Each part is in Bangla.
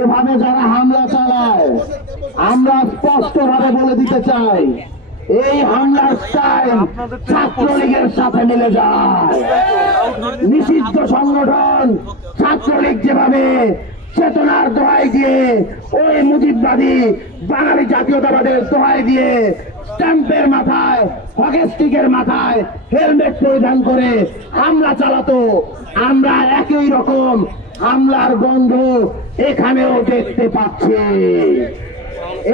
এভাবে যারা হামলা চালায় আমরা স্পষ্টভাবে বলে দিতে চাই, এই হামলার স্টাইল ছাত্রলীগের সাথে মিলে যায়। নিষিদ্ধ সংগঠন ছাত্রলীগ যেভাবে চেতনার দোহাই দিয়ে, ওই মুজিববাদী বাঙালি জাতীয়তাবাদের দোহাই দিয়ে স্ট্যাম্পের মাথায়, হকি স্টিকের মাথায় হেলমেট পরিধান করে হামলা চালাতো, আমরা একই রকম হামলার গন্ধ এখানেও দেখতে পাচ্ছি।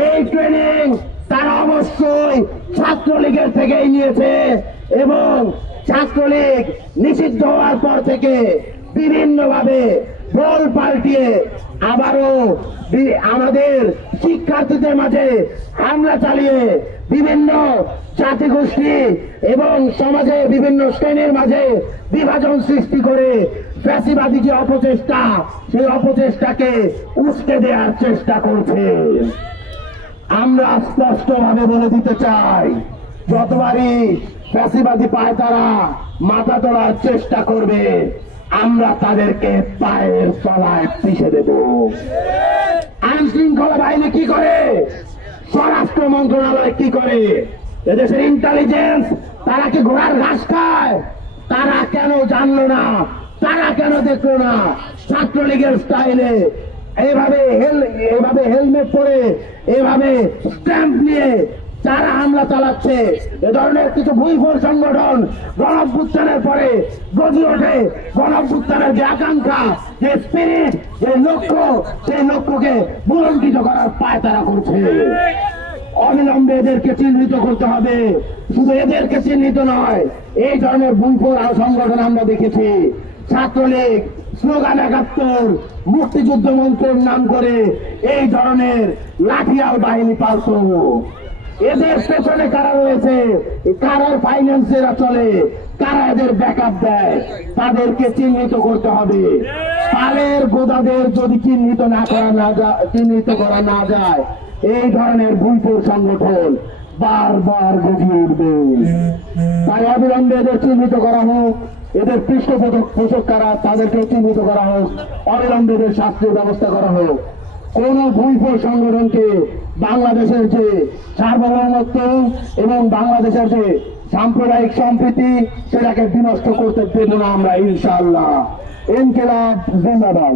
এই ট্রেনিং তারা অবশ্যই ছাত্রলীগের থেকেই নিয়েছে এবং ছাত্রলীগ নিষিদ্ধ হওয়ার পর থেকে বিভিন্নভাবে বল পাল্টিয়ে আবারও আমাদের শিক্ষার্থীদের মাঝে হামলা চালিয়ে বিভিন্ন জাতিগোষ্ঠী এবং সমাজে বিভিন্ন শ্রেণীর মাঝে বিভাজন সৃষ্টি করে ফ্যাসিবাদী যে অপচেষ্টা, সেই অপচেষ্টাকে উস্কে দেওয়ার চেষ্টা করছে। আমরা স্পষ্টভাবে বলে দিতে চাই, যতবারই ফ্যাসিবাদী পায় তারা মাথা তোলার চেষ্টা করবে, আমরা তাদেরকে পায়ের তলায় পিষে দেব। আইন শৃঙ্খলা বাহিনী কি করে, স্বরাষ্ট্র মন্ত্রণালয় কি করে, এদেশের ইন্টেলিজেন্স তারা কি ঘোড়ার ঘাস খায়? তারা কেন জানলো না, তারা কেন দেখলো না ছাত্রলীগের স্টাইলে এভাবে হেলমেট পরে এভাবে স্ট্যাম্প নিয়ে যারা হামলা চালাচ্ছে? এ ধরনের কিছু ভুইফোর সংগঠন গণঅভ্যুত্থানের পরে গজি ওঠে, গণঅভ্যুত্থানের যে আকাঙ্ক্ষা, যে স্পিরিট, যে লক্ষ্য, সেই লক্ষ্যকে বুলন্ডিত করার পায়তারা করছে। অবিলম্বে এদেরকে চিহ্নিত করতে হবে। শুধু এদেরকে চিহ্নিত নয়, এই ধরনের ভুইফোর সংগঠন আমরা দেখেছি। ছাত্রলীগ স্লোগান ৭১, মুক্তিযুদ্ধ মন্ত্রের নাম করে এই ধরনের লাঠিয়াল বাহিনী পালত। এদের পেছনে কারা রয়েছে, কারার ফাইন্যান্সেরা চলে, কারা এদের ব্যাকআপ দেয়, তাদেরকে চিহ্নিত করতে হবে। পালের গোদাদের যদি চিহ্নিত করা না যায়, এই ধরনের ভুইফোর সংগঠন বারবার গজিয়ে উঠবে। তাই অবিলম্বে এদের চিহ্নিত করা হোক, এদের পৃষ্ঠপোষক কারা তাদেরকে চিহ্নিত করা হোক, অবিলম্বে এদের শাস্তির ব্যবস্থা করা হোক। কোন ভুইফোর সংগঠনকে বাংলাদেশের যে সার্বভৌমত্ব এবং বাংলাদেশের যে সাম্প্রদায়িক সম্প্রীতি, সেটাকে বিনষ্ট করতে দেব না আমরা ইনশাআল্লাহ। ইনকিলাব জিন্দাবাদ।